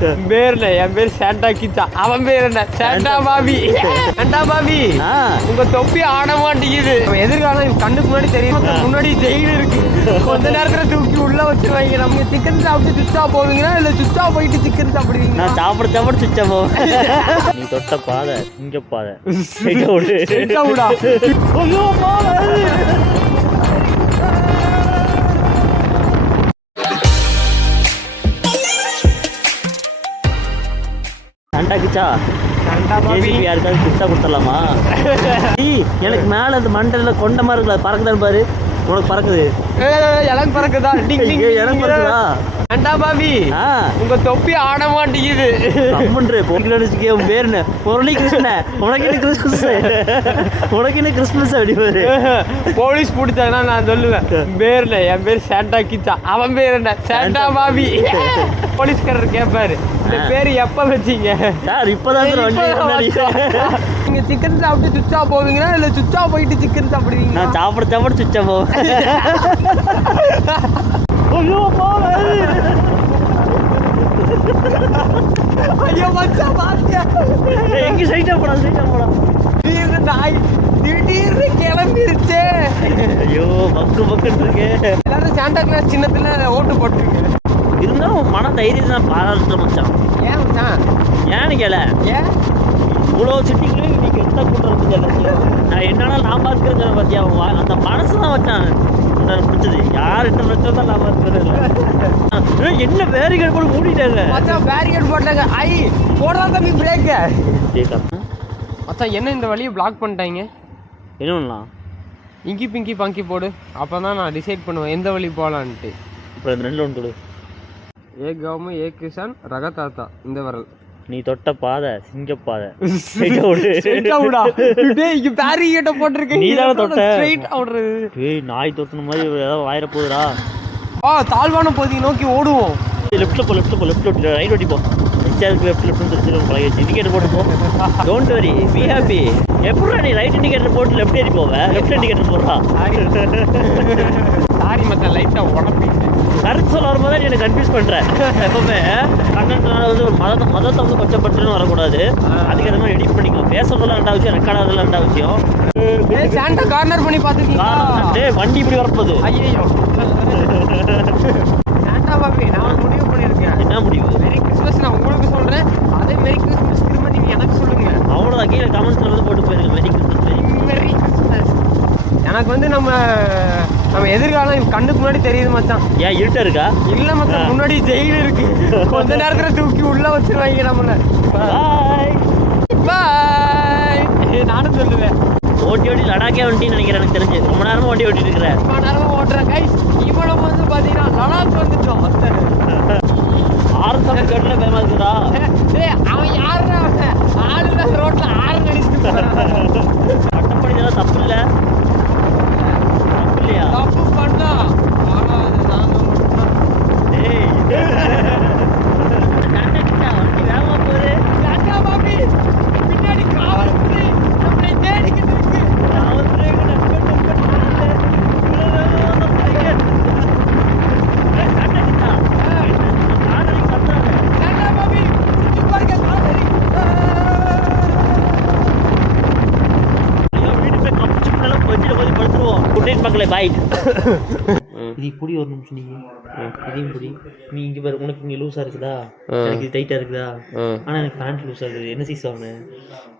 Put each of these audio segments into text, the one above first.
பேர் என் பேர் சாண்டா கிச்சா. அவன் பேர் என்ன? Santa Bobby. சாண்டா பாபி, உங்க தொப்பி ஆட மாட்டேங்குது. எதிர்காலம் கண்ணுக்கு முன்னாடி தெரியும். முன்னாடி ஜெயில் இருக்கு. கொஞ்ச நேரத்துல தூக்கி உள்ள வச்சிருவாங்க. நம்ம சிக்கன் சாப்பிட்டு சுச்சா போவீங்களா இல்ல சுச்சா போயிட்டு சிக்கன் சாப்பிடுவீங்க? நான் சாப்பிட சுச்சா போவேன். நீ தொட்ட பாதை இங்க பாதை. யாருக்காவது கிஃப்டா கொடுத்துடலாமா? எனக்கு மேல அந்த மண்டல கொண்ட மாதிரி இருக்குல்ல, பறக்குதான்னு பாரு. உனக்கு பறக்குது. எனக்கு பறக்குதா? எனக்கு பறக்குதா? சாண்டா பாபி, உங்க தொப்பி ஆட மாட்டேங்குது. பேர் என்ன? முரளி கிருஷ்ண. உனக்கு என்ன கிறிஸ்மஸ்? உனக்கு என்ன கிறிஸ்மஸ்? அப்படி பாரு. போலீஸ் பிடிச்சாங்கன்னா நான் சொல்லுவேன், பேர் என் பேர் சாண்டா கிச்சா. அவன் பேர் என்ன? Santa Bobby. போலீஸ்காரர் கேட்பாரு, இந்த பேரு எப்ப வச்சீங்க? சார் இப்பதான் நீங்க சிக்கன் சாப்பிட்டு சுச்சா போவீங்களா இல்ல சுச்சா போயிட்டு சிக்கன் சாப்பிடுவீங்க? நான் சாப்பிட சுச்சா போவேன். ஐயோ மச்சா பாத்தியா? எங்க சைட்டா போடா திடீர்னு நாய் திடீர்னு கிளம்பிருச்சே. ஐயோ பக்கு இருக்கு. எல்லாரும் சாண்டா கிளாஸ் சின்னத்துல ஓட்டு போட்டுருங்க. இருந்தாலும் மன தைரியத்தை நான் பாராட்டுற மச்சான். ஏன் மச்சான்? ஏன்னு கேள, ஏன் இவ்வளோ சிட்டிக்குள்ளே இன்னைக்கு எந்த கூட்டம் இருக்கு? நான் என்னன்னா நான் பார்க்கிறேன் பார்த்தியா, அந்த மனசு தான் வச்சான் பிடிச்சது. யார் என்ன பிரச்சனை தான் நான் பார்க்கிறேன். என்ன பேரிகேட் போட்டு மூடிட்டாங்க மச்சான். பேரிகேட் போட்டாங்க. ஐ போடலாம் தம்பி பிரேக்கு. மச்சான் என்ன இந்த வழியை பிளாக் பண்ணிட்டாங்க? என்ன பண்ணலாம்? இங்கி பிங்கி பங்கி போடு. அப்போ தான் நான் டிசைட் பண்ணுவேன் எந்த வழி போகலான்ட்டு. இப்போ இந்த ரெண்டு ஒன்று கொடு. ஏ கௌமு ஏ கிஷான் ரக தாத்தா. இந்த வரல் நீ தொட்ட பாதை சிங்கப்பாதை. நாய் தொத்துன மாதிரி ஏதாவது வாயிர போகுதுடா. தாழ்வான பகுதியை நோக்கி ஓடுவோம். லெஃப்ட் ரைட் ஓட்டி போ. இண்டிகேட்டர் போட்டு போ. Don't worry, be happy. எப்படா நீ ரைட் இண்டிகேட்டர் போட்டு லெஃப்ட் ஏறி போவேன்? லெஃப்ட் இண்டிகேட்டர் போடுறா. சாரி மச்சான், லைட்டா உடம்பிட்டு கருத்து சொல்ல வரும்போது நீ எனக்கு கன்ஃபியூஸ் பண்றேன். எப்பவுமே கண்டென்ட்னால வந்து ஒரு மதத்தை வந்து கொச்சப்பட்டுன்னு வரக்கூடாது. அதுக்கு எதனா எடிட் பண்ணிக்கலாம். பேசுறதுலாம் ரெண்டா விஷயம், ரெக்கார்ட் ஆகுதுலாம் ரெண்டா விஷயம். சாண்டா கார்னர் பண்ணி பாத்துக்கீங்களா? வண்டி இப்படி வரப்போகுது. ஐயோ சாண்டா பாபி, நான் முடிவு பண்ணியிருக்கேன். என்ன முடிவு? மெரி கிறிஸ்மஸ் நான் உங்களுக்கு சொல்றேன். அதே மெரி கிறிஸ்மஸ் திரும்ப நீங்க எனக்கு சொல்லுங்க. அவ்வளோதான். கீழே கமெண்ட்ஸ்ல வந்து போட்டு போயிருங்க மெரி கிறிஸ்மஸ். எனக்கு வந்து நம்ம எதிர்காலம் கண்ணுக்கு முன்னாடி தெரியுது மச்சான். ஏன் இருட்டா இருக்கா? இல்ல மச்சான், முன்னாடி ஜெயில் இருக்கு. கொஞ்ச நேரத்துல தூக்கி உள்ள வச்சிருவாங்க நம்மள. பாய். நானும் சொல்லுவேன். ஓட்டி லடாக்கே வந்துட்டின்னு நினைக்கிறேன். எனக்கு தெரிஞ்சு ரொம்ப நேரமா ஓட்டிட்டு இருக்கிறேன். ரொம்ப நேரமா ஓட்டுறேன் கைஸ். இவ்வளவு வந்து பாத்தீங்கன்னா லடாக் வந்துட்டோம். ஆறு பேமா இருக்குதா? அவன் யாருன்னா ஆளுல ரோட்ல ஆறு அடிச்சுட்டு பட்டப்படி தப்பு இல்ல. தப்பு பண்ணா வேகமா போகுது. பின்னாடி காவல்துறை நம்மளை தேடிக்கிட்டு இருக்கு. மக்களே பாய். இது இப்படி ஒரு நிமிஷம் நீங்க இதையும் புடி. நீ இங்க பாரு, உனக்கு இங்க லூஸா இருக்குதா, எனக்கு இது டைட்டா இருக்குதா? ஆனா எனக்கு பேண்ட் லூஸா இருக்குது. என்ன சைஸ் ஆகணும்?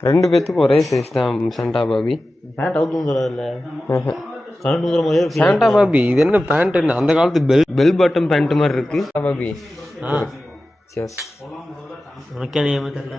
ரெண்டு பேத்துக்கும் ஒரே சைஸ் தான் சாண்டா பாபி. பேண்ட் அவுத்தும் சொல்லாதுல்ல, கலந்துங்கிற மாதிரியே சாண்டா பாபி. இது என்ன பேண்ட்? அந்த காலத்து பெல் பாட்டம் பேண்ட் மாதிரி இருக்கு பாபி. உனக்கே அதே மாதிரி தெரியல.